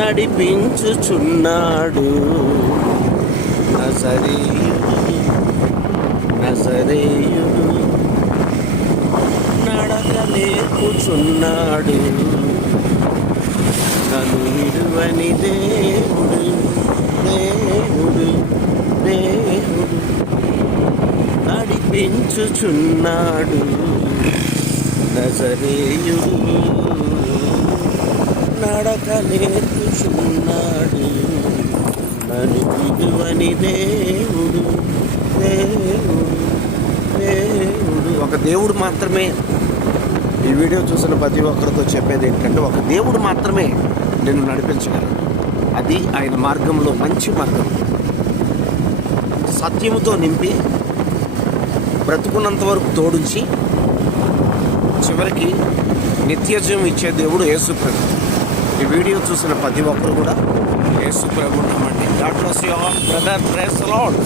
నడిపించుచున్నాడు. నజరేయుడు నజరేయుడు నడక నేర్పుచున్నాడు. నన్ను విడువని దేవుడు దేవుడు దేవుడు నడిపించుచున్నాడు. నజరేయుడు నడక నేర్పుచున్నాడు. నన్ను విడువని దేవుడు దేవుడు దేవుడు. ఒక దేవుడు మాత్రమే. ఈ వీడియో చూసిన ప్రతి ఒక్కరితో చెప్పేది ఏంటంటే, ఒక దేవుడు మాత్రమే నిన్ను నడిపించగలరు. అది ఆయన మార్గంలో మంచి మార్గం, సత్యముతో నింపి బ్రతుకున్నంత వరకు తోడించి చివరికి నిత్యజీవం ఇచ్చే దేవుడు యేసు ప్రభు. ఈ వీడియో చూసిన ప్రతి ఒక్కరు కూడా యేసు ప్రభు నమ్మండి. God bless you all brother. Praise the lord.